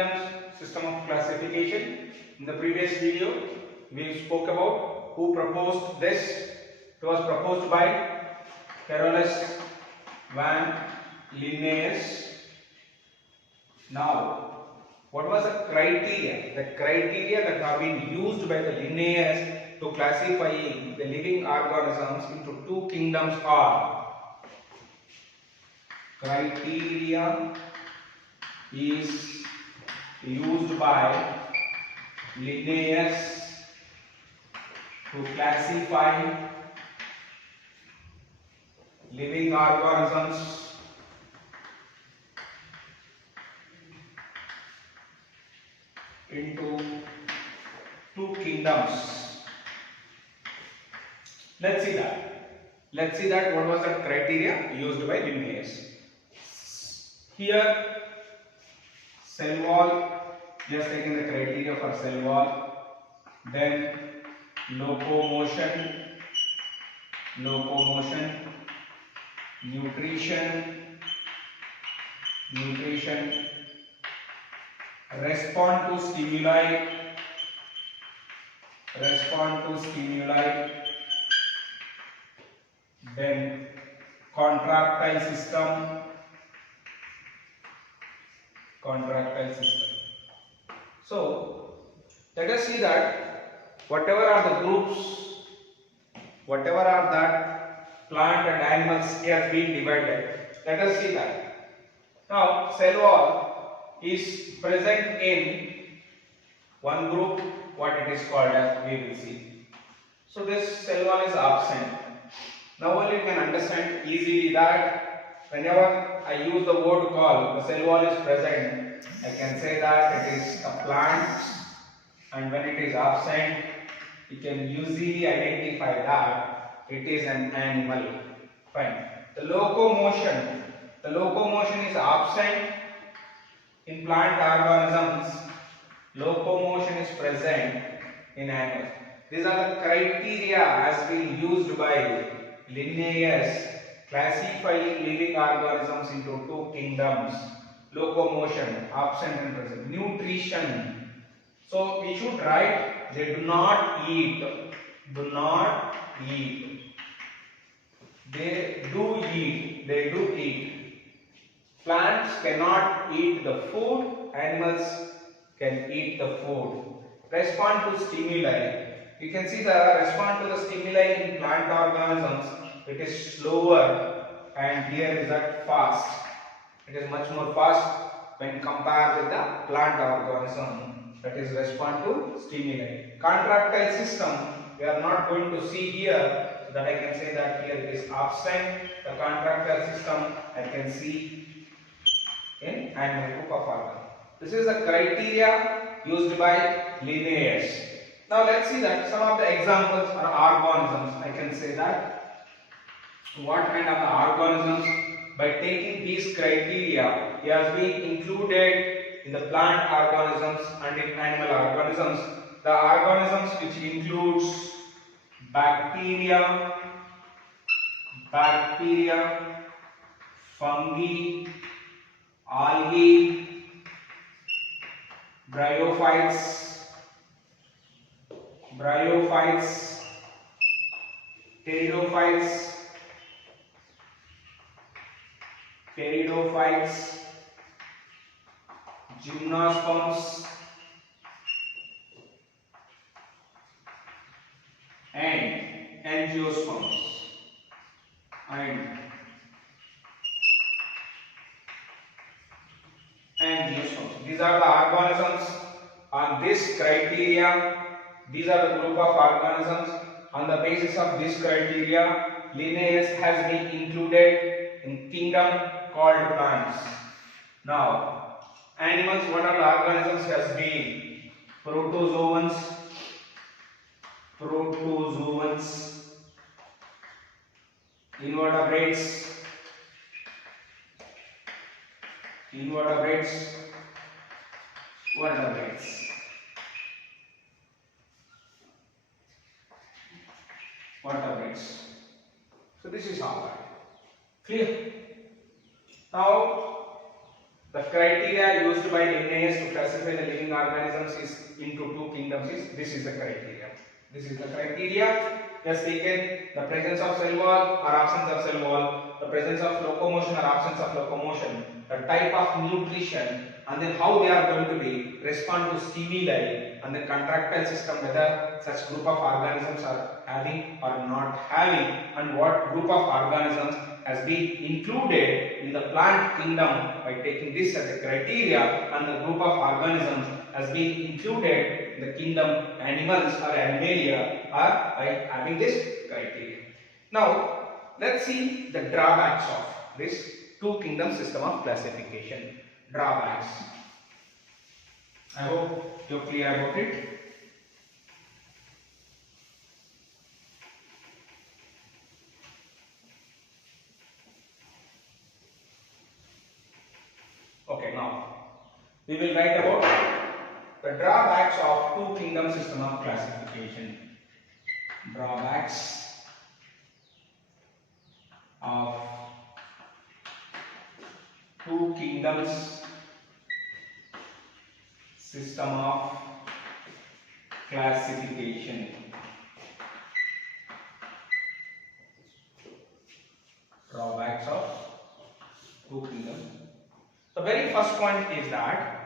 kingdoms system of classification. In the previous video, we spoke about who proposed this. It was proposed by Carolus van Linnaeus. Now, what was the criteria? The criteria that have been used by the Linnaeus to classifying the living organisms into two kingdoms are: criteria is used by Linnaeus to classify living organisms into two kingdoms. Let's see that what was the criteria used by Linnaeus. Here, cell wall, just taking the criteria for cell wall, then locomotion, nutrition, respond to stimuli, then contractile system. So let us see that whatever are the groups, whatever are that plant and animals has been divided. Let us see that. Now cell wall is present in one group, what it is called as, we will see. So this cell wall is absent. Now only you can understand easily that whenever I use the word call, the cell wall is present, I can say that it is a plant, and when it is absent, you can easily identify that it is an animal. Fine. The locomotion is absent in plant organisms. Locomotion is present in animals. These are the criteria as being used by Linnaeus classifying living organisms into two kingdoms: locomotion, absent and present. Nutrition. So we should write they do not eat. They do eat. Plants cannot eat the food, animals can eat the food. Respond to stimuli. You can see the response to the stimuli in plant organisms, it is slower, and here is that fast. It is much more fast when compared with the plant organism, that is respond to stimuli. Contractile system, we are not going to see here, so that I can say that here it is absent. The contractile system I can see in animal group of organ. This is the criteria used by Linnaeus. Now let's see that some of the examples are organisms. I can say that what kind of the organisms, by taking these criteria, it has been included in the plant organisms and in animal organisms. The organisms which includes bacteria, fungi, algae, bryophytes, pteridophytes, gymnosperms, and angiosperms. These are the organisms on this criteria. These are the group of organisms. On the basis of this criteria, Linnaeus has been included in kingdom called plants. Now, animals, what are the organisms has been? Protozoans, invertebrates, vertebrates. So this is how that. Clear? Now The criteria used by Linnaeus to classify the living organisms is into two kingdoms. This is the criteria. This is the criteria. He has taken the presence of cell wall or absence of cell wall, the presence of locomotion or absence of locomotion, the type of nutrition, and then how they are going to be respond to stimuli, and the contractile system, whether such group of organisms are having or not having, and what group of organisms has been included in the plant kingdom by taking this as a criteria, and the group of organisms has been included in the kingdom animals or animalia are by having this criteria. Now let's see the drawbacks of this two kingdom system of classification. Drawbacks. I hope you're clear about it. Okay, now we will write about the drawbacks of two kingdom system of classification. Drawbacks of two kingdoms system of classification. Drawbacks of two kingdoms. The very first point is that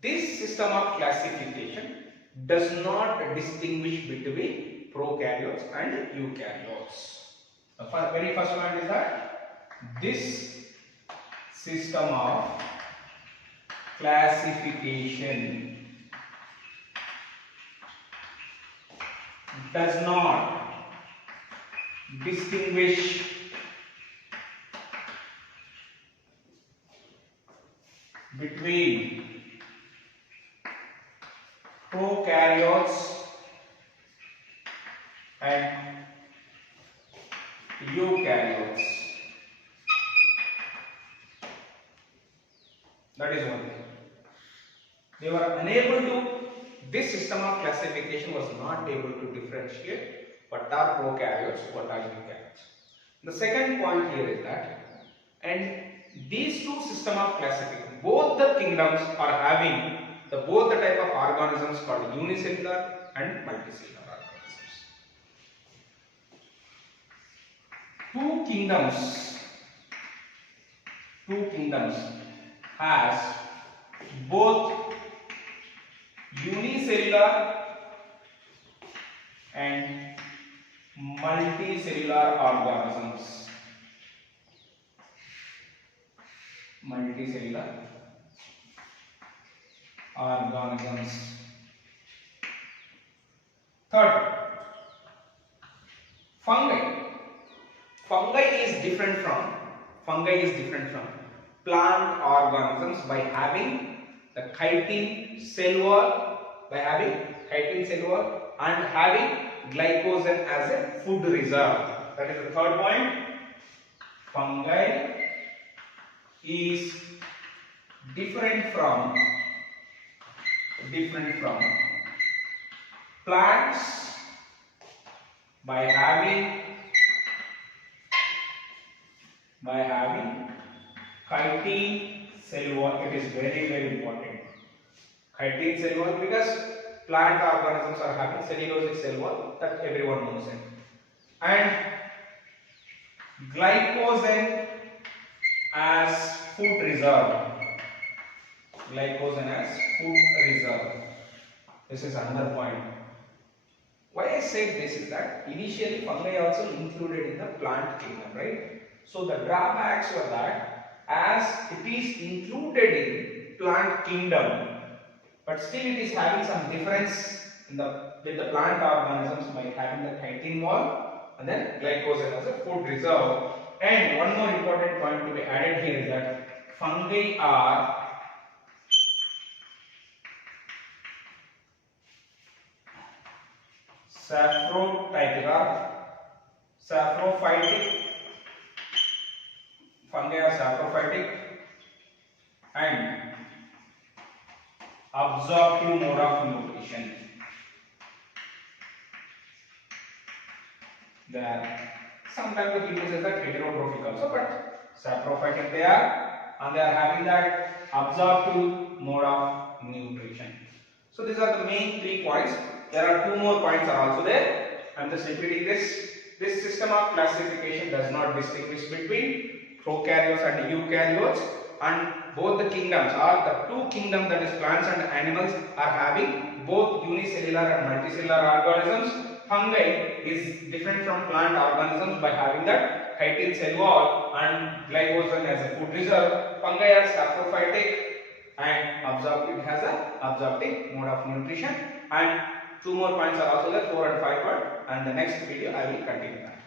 this system of classification does not distinguish between prokaryotes and eukaryotes. The very first point is that this system of classification does not distinguish between prokaryotes and eukaryotes. That is one thing. They were unable to, this system of classification was not able to differentiate what are prokaryotes, what are eukaryotes. The second point here is that, and these two system of classification, both the kingdoms are having both the type of organisms called unicellular and multicellular organisms. Two kingdoms has both unicellular and multicellular organisms. Multicellular organisms. Third, fungi. Fungi is different from plant organisms by having the chitin cell wall, and having glycogen as a food reserve. That is the third point. Fungi is different from plants by having chitin cell wall. It is very, very important. Chitin cell wall, because plant organisms are having cellulosic cell wall, that everyone knows it. And glycogen as food reserve. This is another point. Why I said this is that initially fungi also included in the plant kingdom, right? So the drawbacks were that as it is included in plant kingdom, but still it is having some difference with the plant organisms by having the chitin wall and then glycogen as a food reserve. And one more important point to be added here is that fungi are saprophytic. Fungi are saprophytic and absorptive mode of nutrition. They are, sometimes the people say that heterotrophic also, but saprophytic they are, and they are having that absorptive mode of nutrition. So these are the main 3 points. There are 2 more points are also there. I am just repeating this. This system of classification does not distinguish between prokaryotes and eukaryotes, and both the kingdoms or the 2 kingdoms, that is plants and animals, are having both unicellular and multicellular organisms. Fungi is different from plant organisms by having that chitin cell wall and glycogen as a food reserve. Fungi are saprophytic and it has a absorptive mode of nutrition, and 2 more points are also there, 4 and 5 part, and the next video I will continue that.